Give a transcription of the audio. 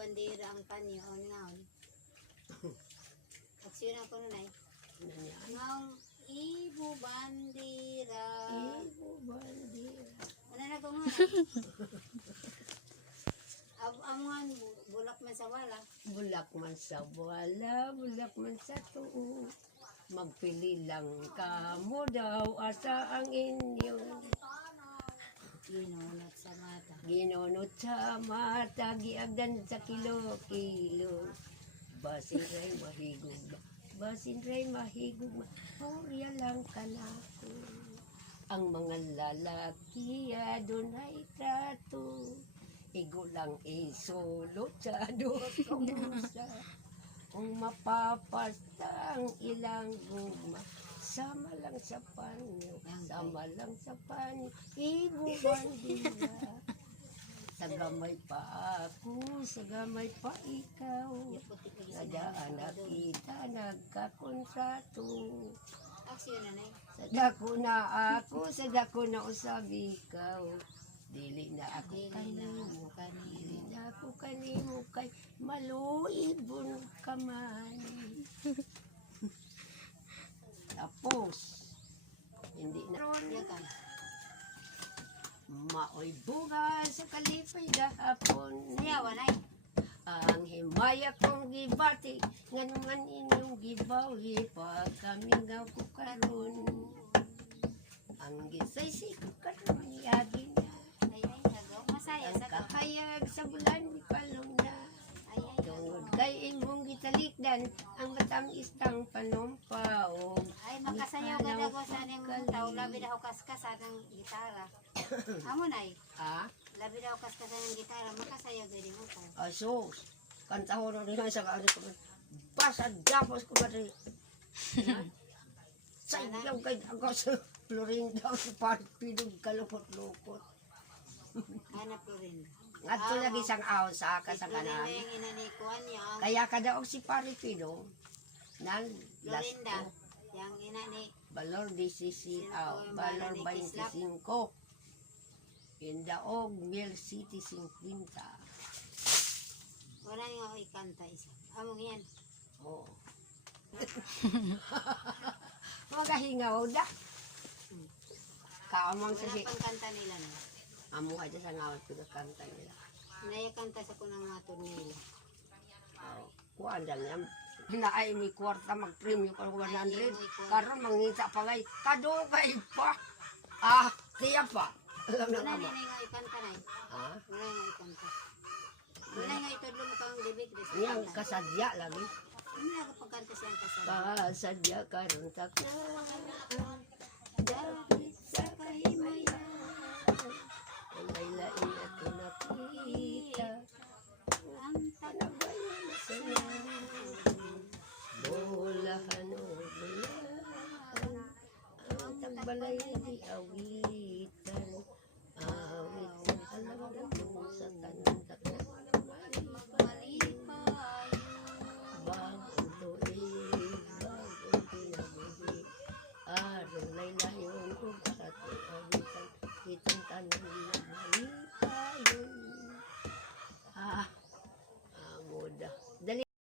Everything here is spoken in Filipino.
bandera ang panyo o ngaon. Aksyon ako nun ay. Ngaong ibu bandera. Ibu bandera. Ano na ko nga? Amuhan bulak man sa wala. Bulak man sa wala, bulak man sa tuo. Magpili lang ka mo daw asa ang inyong Ginunot sa mata. ginunot sa mata, giagdan sa kilo-kilo. Basin ray mahigog ba? Basin ray mahigog ba? Hurya lang kanako. Ang mga lalaki adunay trato. Igo lang isulot sa duha kumusa. Kung mapapasta ang ilang guma, sama lang sa panyo, sama lang sa panyo, ibu bandera. Sa gamay pa ako, sa gamay pa ikaw. Nadaan na kita, nagkakontrato. Aksyon na na. Sa dako na ako, sa dako na usab ikaw. Dili na ako kanimo, dili na ako kanimo kay maluibon ka man. Tapos, hindi na ron. Yakan. Maoy bunga sa kalipay gahapon. Niyawan ay. Ang himaya kong gibati, nganuman inyong gibawi, pag kami nga ko karon. Ang gisay-sik karon yagin na. Ay, nagaw. Masaya Ang sa ka. kahayag sa bulan di palong na. Ay, Tungod kay imong gitalikdan, ang matamis tang panumpaw. ay, makasayaw ka na ko sa ning tao. Labi daw kaskasan ng gitara. Amo na ay. Ha? Labi daw kaskasan ng gitara. Makasayaw gani mo ka. Asos. Kantahon na rin sa kaano ko. Basad gapos ko ba rin. Sayaw kay ako sa Florinda sa parpidog kalupot-lupot. Hanap ko rin. Ngadto lagi isang ahon sa aka sa kanan. Florinda yung inanikuan niya. Kaya kada og si Paripidong nan last Florinda. ko. Yang ina ni. Balor 16 Balor 25. Indaog Mill City 50. Wala yung ako ikanta isa. Among yan. Oo. Magahingaw da. Kaamang sa Wala si pang kanta nila na. amo aja sa ngawat ko kanta nila. Naya kanta sa kunang matod nila. Oh, kuan dan yan. Hinaay mi kwarta mag-premium pa 100. Karon mangita pa gay kadugay pa. Ah, tiya pa. Alam na Wala mama. nila yung ikanta na. Ha? Wala yung ikanta. Wala yung itudlo mo kang libig. Niyang kasadya lagi. Hindi na kapagkanta siyang kasal. Kasadya karon takna. Dapit sa kahimayan. Laylain ato nakita. Ang Panabayan saya. Bolahan o bulahan. Ang tagbalay di awitan. Awit sa alam mo sa tanan.